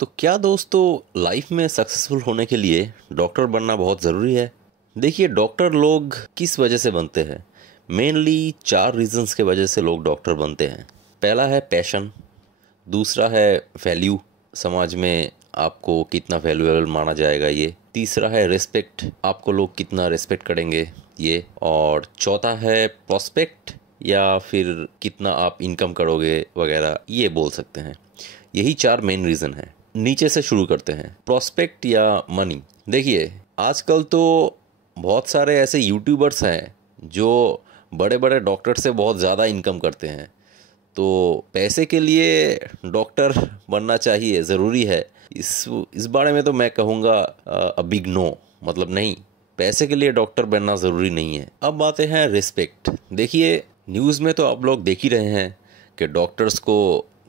तो क्या दोस्तों लाइफ में सक्सेसफुल होने के लिए डॉक्टर बनना बहुत ज़रूरी है? देखिए, डॉक्टर लोग किस वजह से बनते हैं? मेनली 4 रीजंस के वजह से लोग डॉक्टर बनते हैं। पहला है पैशन, दूसरा है वैल्यू, समाज में आपको कितना वैल्यूएबल माना जाएगा ये, तीसरा है रिस्पेक्ट, आपको लोग कितना रिस्पेक्ट करेंगे ये, और चौथा है प्रोस्पेक्ट या फिर कितना आप इनकम करोगे वगैरह, ये बोल सकते हैं। यही 4 मेन रीज़न है। नीचे से शुरू करते हैं। प्रोस्पेक्ट या मनी। देखिए, आजकल तो बहुत सारे ऐसे यूट्यूबर्स हैं जो बड़े बड़े डॉक्टर से बहुत ज़्यादा इनकम करते हैं। तो पैसे के लिए डॉक्टर बनना चाहिए, ज़रूरी है। इस बारे में तो मैं कहूँगा अ बिग नो, मतलब नहीं, पैसे के लिए डॉक्टर बनना ज़रूरी नहीं है। अब आते हैं रिस्पेक्ट। देखिए, न्यूज़ में तो आप लोग देख ही रहे हैं कि डॉक्टर्स को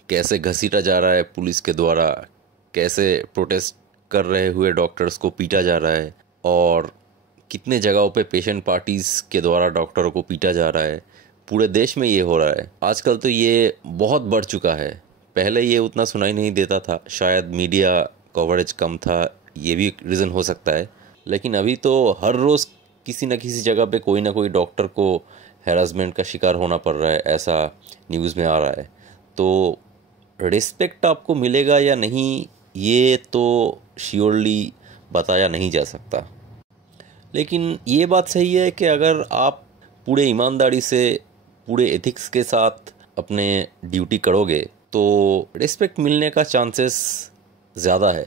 कैसे घसीटा जा रहा है पुलिस के द्वारा, कैसे प्रोटेस्ट कर रहे हुए डॉक्टर्स को पीटा जा रहा है, और कितने जगहों पे पेशेंट पार्टीज़ के द्वारा डॉक्टरों को पीटा जा रहा है। पूरे देश में ये हो रहा है। आजकल तो ये बहुत बढ़ चुका है। पहले ये उतना सुनाई नहीं देता था, शायद मीडिया कवरेज कम था, ये भी रीज़न हो सकता है। लेकिन अभी तो हर रोज़ किसी न किसी जगह पे कोई ना कोई डॉक्टर को हैरासमेंट का शिकार होना पड़ रहा है, ऐसा न्यूज़ में आ रहा है। तो रिस्पेक्ट आपको मिलेगा या नहीं, ये तो श्योरली बताया नहीं जा सकता। लेकिन ये बात सही है कि अगर आप पूरे ईमानदारी से, पूरे एथिक्स के साथ अपने ड्यूटी करोगे तो रिस्पेक्ट मिलने का चांसेस ज़्यादा है।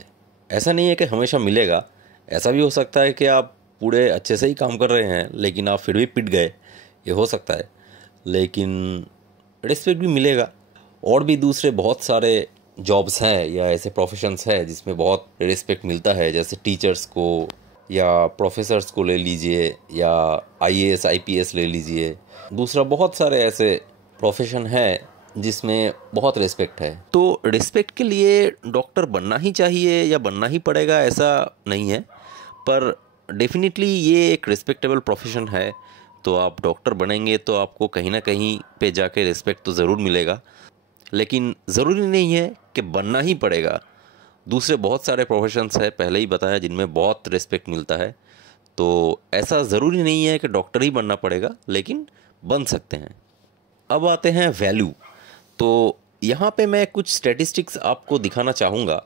ऐसा नहीं है कि हमेशा मिलेगा। ऐसा भी हो सकता है कि आप पूरे अच्छे से ही काम कर रहे हैं लेकिन आप फिर भी पिट गए, ये हो सकता है। लेकिन रिस्पेक्ट भी मिलेगा। और भी दूसरे बहुत सारे जॉब्स हैं या ऐसे प्रोफेशंस हैं जिसमें बहुत रिस्पेक्ट मिलता है, जैसे टीचर्स को या प्रोफेसर्स को ले लीजिए, या आईएएस आईपीएस ले लीजिए। दूसरा बहुत सारे ऐसे प्रोफेशन हैं जिसमें बहुत रिस्पेक्ट है। तो रिस्पेक्ट के लिए डॉक्टर बनना ही चाहिए या बनना ही पड़ेगा, ऐसा नहीं है। पर डेफिनेटली ये एक रिस्पेक्टेबल प्रोफेशन है। तो आप डॉक्टर बनेंगे तो आपको कहीं ना कहीं पे जाके रिस्पेक्ट तो ज़रूर मिलेगा। लेकिन ज़रूरी नहीं है कि बनना ही पड़ेगा। दूसरे बहुत सारे प्रोफेशंस हैं, पहले ही बताया, जिनमें बहुत रिस्पेक्ट मिलता है। तो ऐसा ज़रूरी नहीं है कि डॉक्टर ही बनना पड़ेगा, लेकिन बन सकते हैं। अब आते हैं वैल्यू। तो यहाँ पे मैं कुछ स्टैटिस्टिक्स आपको दिखाना चाहूँगा।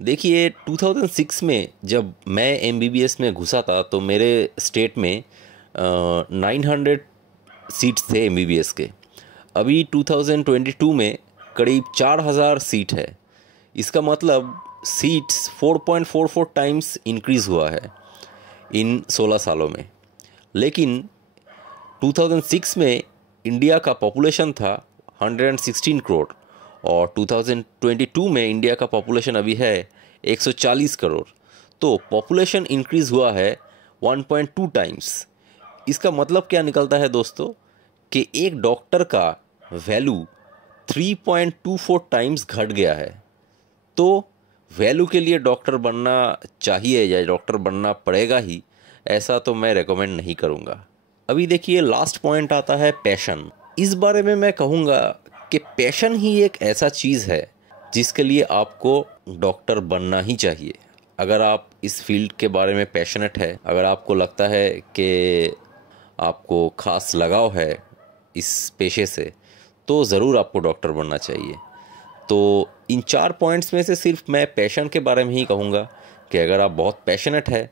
देखिए, 2006 में जब मैं एमबीबीएस में घुसा था तो मेरे स्टेट में 900 सीट्स थे एमबीबीएस के। अभी 2022 में करीब 4000 सीट है। इसका मतलब सीट्स 4.44 टाइम्स इंक्रीज़ हुआ है इन 16 सालों में। लेकिन 2006 में इंडिया का पॉपुलेशन था 116 करोड़, और 2022 में इंडिया का पॉपुलेशन अभी है 140 करोड़। तो पॉपुलेशन इंक्रीज़ हुआ है 1.2 टाइम्स। इसका मतलब क्या निकलता है दोस्तों, कि एक डॉक्टर का वैल्यू 3.24 टाइम्स घट गया है। तो वैल्यू के लिए डॉक्टर बनना चाहिए या डॉक्टर बनना पड़ेगा ही, ऐसा तो मैं रेकमेंड नहीं करूँगा। अभी देखिए, लास्ट पॉइंट आता है पैशन। इस बारे में मैं कहूँगा कि पैशन ही एक ऐसा चीज़ है जिसके लिए आपको डॉक्टर बनना ही चाहिए। अगर आप इस फील्ड के बारे में पैशनेट है, अगर आपको लगता है कि आपको खास लगाव है इस पेशे से, तो ज़रूर आपको डॉक्टर बनना चाहिए। तो इन 4 पॉइंट्स में से सिर्फ मैं पैशन के बारे में ही कहूँगा कि अगर आप बहुत पैशनेट है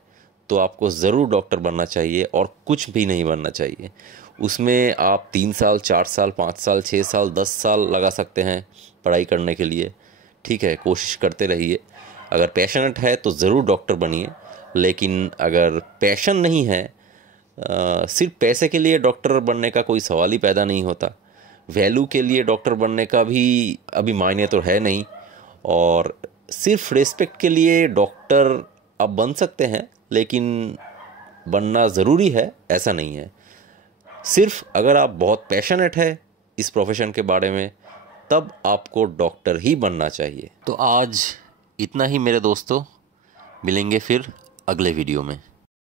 तो आपको ज़रूर डॉक्टर बनना चाहिए, और कुछ भी नहीं बनना चाहिए। उसमें आप 3 साल, 4 साल, 5 साल, 6 साल, 10 साल लगा सकते हैं पढ़ाई करने के लिए। ठीक है, कोशिश करते रहिए। अगर पैशनेट है तो ज़रूर डॉक्टर बनिए। लेकिन अगर पैशन नहीं है, सिर्फ पैसे के लिए डॉक्टर बनने का कोई सवाल ही पैदा नहीं होता। वैल्यू के लिए डॉक्टर बनने का भी अभी मायने तो है नहीं। और सिर्फ रिस्पेक्ट के लिए डॉक्टर आप बन सकते हैं, लेकिन बनना ज़रूरी है ऐसा नहीं है। सिर्फ अगर आप बहुत पैशनेट है इस प्रोफेशन के बारे में, तब आपको डॉक्टर ही बनना चाहिए। तो आज इतना ही मेरे दोस्तों, मिलेंगे फिर अगले वीडियो में।